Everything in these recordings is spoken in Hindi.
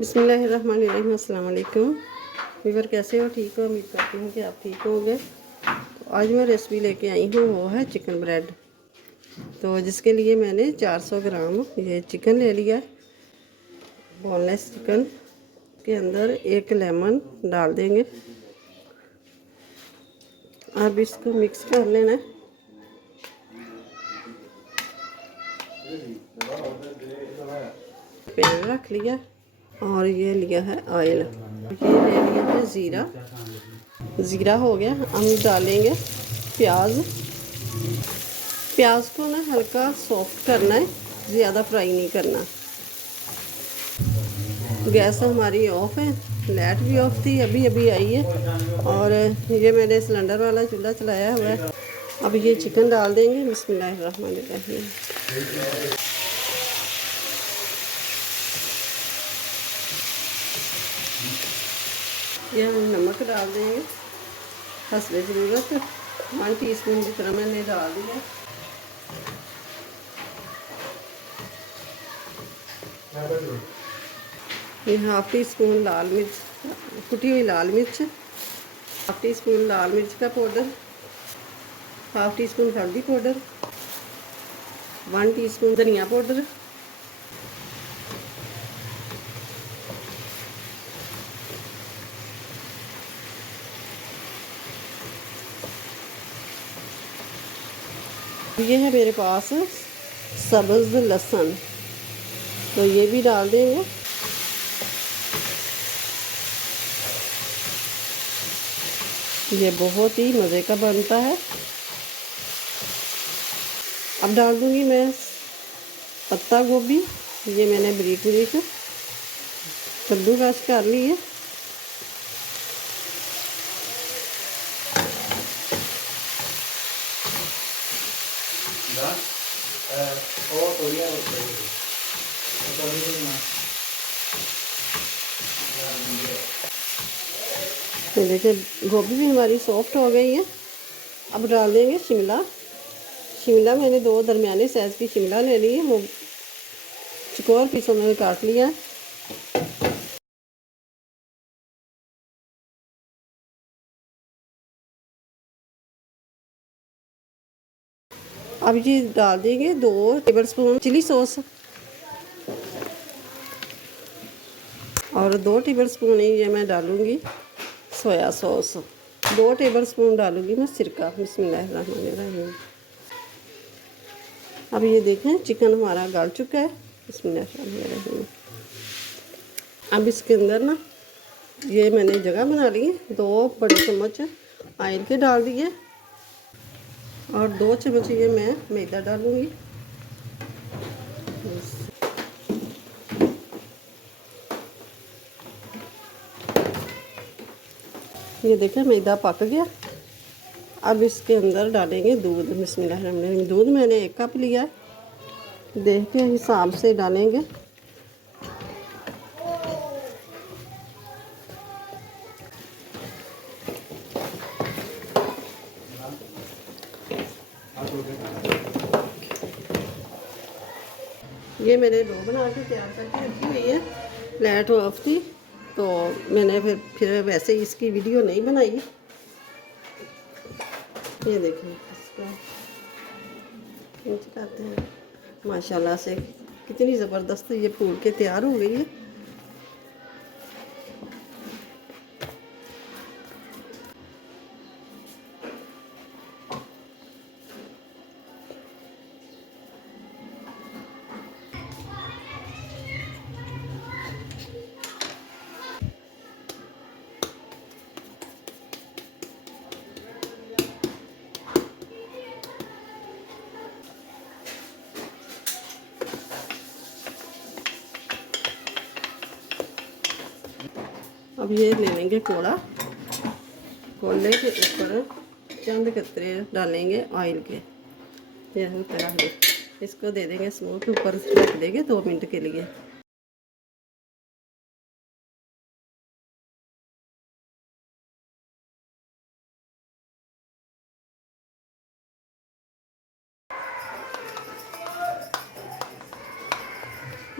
बिस्मिल्लाहिर्रहमानिर्रहीम। अस्सलाम वालेकुम व्यूअर, कैसे हो? ठीक हो? उम्मीद करती हूँ कि आप ठीक होंगे। तो आज मैं रेसिपी लेके आई हूँ, वो है चिकन ब्रेड। तो जिसके लिए मैंने 400 ग्राम ये चिकन ले लिया है, बोनलेस चिकन। के अंदर एक लेमन डाल देंगे। अब इसको मिक्स कर लेना है। पैन रख लिया और ये लिया है ऑयल। ये ले लिया है ज़ीरा। ज़ीरा हो गया, हम डालेंगे प्याज। प्याज को ना हल्का सॉफ्ट करना है, ज़्यादा फ्राई नहीं करना। गैस हमारी ऑफ है, लाइट भी ऑफ थी, अभी अभी आई है। और ये मैंने सिलेंडर वाला चूल्हा चलाया हुआ है। अब ये चिकन डाल देंगे। बिस्मिल्लाहिर्रहमानिर्रहीम। ये हम नमक डाल देंगे हस्बे ज़रूरत। 1 टीस्पून जितना मैंने डाल दिया। ये 1/2 टीस्पून लाल मिर्च, कुटी हुई लाल मिर्च, 1/2 टीस्पून लाल मिर्च का पाउडर, 1/2 टीस्पून हल्दी पाउडर, 1 टीस्पून धनिया पाउडर, ये है मेरे पास सब्ज़ लहसुन, तो ये भी डाल देंगे। ये बहुत ही मज़े का बनता है। अब डाल दूंगी मैं पत्ता गोभी। ये मैंने बारीक बारीक कद्दूकस कर ली है। तो देखिए गोभी भी हमारी सॉफ्ट हो गई है। अब डाल देंगे शिमला। शिमला मैंने 2 दरमियाने साइज़ की शिमला ले ली है, वो चौकोर पीसों में काट लिया है। अब ये डाल देंगे 2 टेबलस्पून चिली सॉस और 2 टेबलस्पून ये मैं डालूँगी सोया सॉस। 2 टेबलस्पून डालूँगी मैं सिरका। बिस्मिल्लाहिर्रहमानिर्रहीम। अब ये देखें चिकन हमारा गल चुका है। बिस्मिल्लाहिर्रहमानिर्रहीम। अब इसके अंदर ना ये मैंने जगह बना ली है। 2 बड़े चम्मच ऑयल के डाल दिए और 2 चम्मच ये मैं मैदा डालूँगी। ये देखें मैदा पक गया। अब इसके अंदर डालेंगे दूध। बिस्मिल्लाहिर्रहमानिर्रहीम। दूध मैंने 1 कप लिया है, देख के हिसाब से डालेंगे। ये मैंने डो बना के तैयार करके रखी हुई है। लाइट ऑफ थी तो मैंने फिर वैसे ही इसकी वीडियो नहीं बनाई। ये देखिए इसका करते हैं। माशाल्लाह से कितनी ज़बरदस्त ये फूल के तैयार हो गई है। अब ये ले लेंगे कोड़ा। कोले के ऊपर चंद कतरे डालेंगे ऑयल के। ये रख दे, इसको दे देंगे स्मोक, ऊपर रख देंगे 2 मिनट के लिए।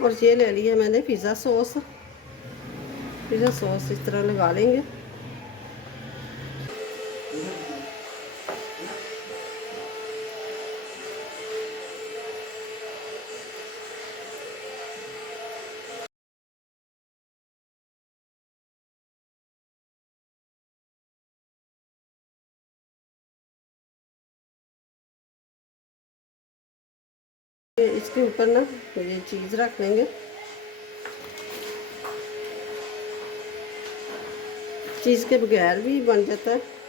और ये ले लिया मैंने पिज़्ज़ा सॉस। पिज़्ज़ा सॉस इस तरह लगा लेंगे। इसके ऊपर ना ये चीज़ रख देंगे। चीज़ के बगैर भी बन जाता है।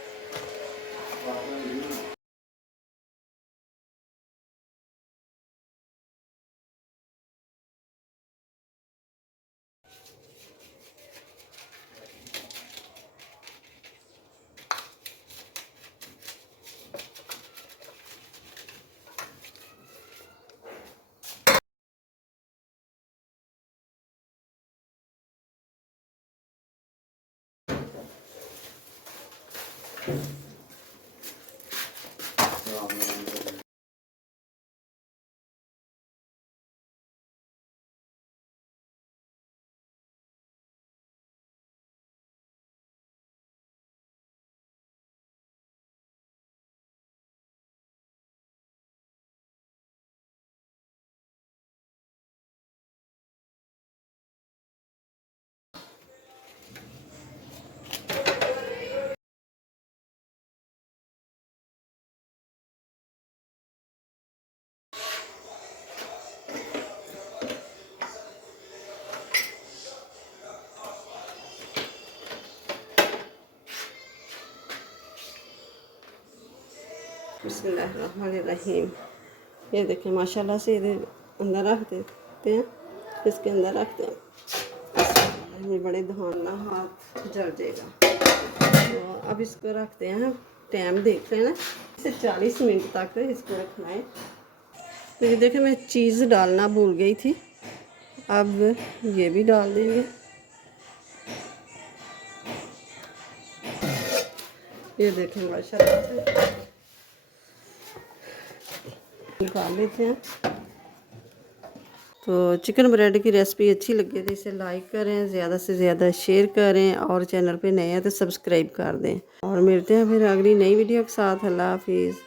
बिस्मिल्लाहिर्रहमानिर्रहीम। ये देखें माशाल्लाह से इधर अंदर रख देते हैं, इसके अंदर रखते हैं। ये बड़े ध्यान ना हाथ जल जाएगा। तो अब इसको रखते हैं, टाइम देख लेना, इसे 40 मिनट तक इसको रखना है। तो ये देखें मैं चीज़ डालना भूल गई थी, अब ये भी डाल देंगे। ये देखें माशाल्लाह से निकाल लेते हैं। तो चिकन ब्रेड की रेसिपी अच्छी लगी तो इसे लाइक करें, ज़्यादा से ज़्यादा शेयर करें, और चैनल पे नए हैं तो सब्सक्राइब कर दें। और मिलते हैं फिर अगली नई वीडियो के साथ। अल्लाह हाफिज़।